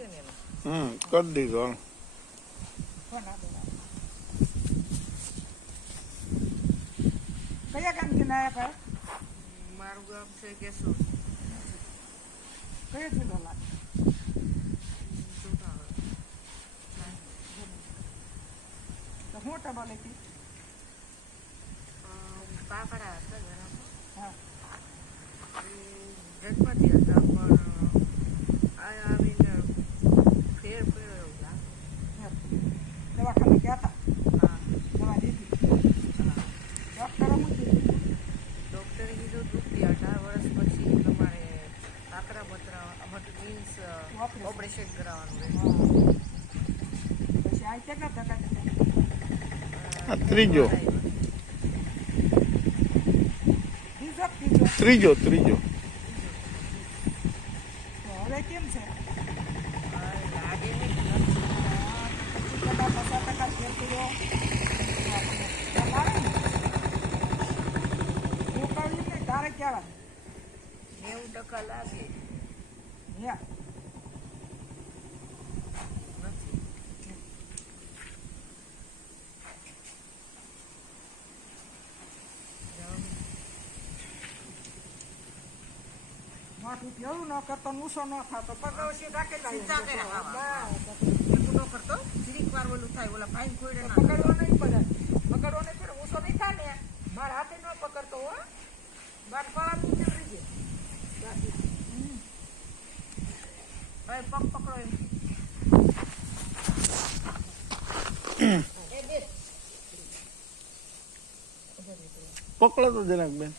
કરી દીધો. કયા ગામથી લાયા ભાઈ? મારું ગામ છે કેશોદ. કયો જિલ્લો લાગે? તો હું ટબા લેતી? કાકડા હતા ઘણા. હા. જન્મથી હતા પણ આવીને ફેર પડ્યો એવું લાગે. દવાખાને ગયા હતા? હા. દવા લીધી? ડૉક્ટરે શું કીધું? ડૉક્ટરે કીધું 18 વર્ષ પછી તમારે કાકડા મીન્સ ઓપરેશન કરાવવાનું રહેશે. પછી આ કેટલા ટકા ત્રીજો ત્રીજો? ત્રીજો. તો હવે કેમ છે? લાગે નહીં. 50% ફેર કર્યો એવું કહ્યું ને તારે કહેવાય 90% લાગે હે નથી. માથું એવું ન કરતો મૂસો ન ખાતો પકડોશી રાખેલા સીધા કર્યા. એવું ન કરતો જીરીક વાર ઓલું થાય ઓલા પાઇન ખોડે ના પકડવો નહીં પડે મૂસો નહીં થાય ને મારા હાથે ન પકડતો હો બાર પાળા તું કેમ રહી હવે પગ પકડો એમ. પકડો તો જરાક બેન.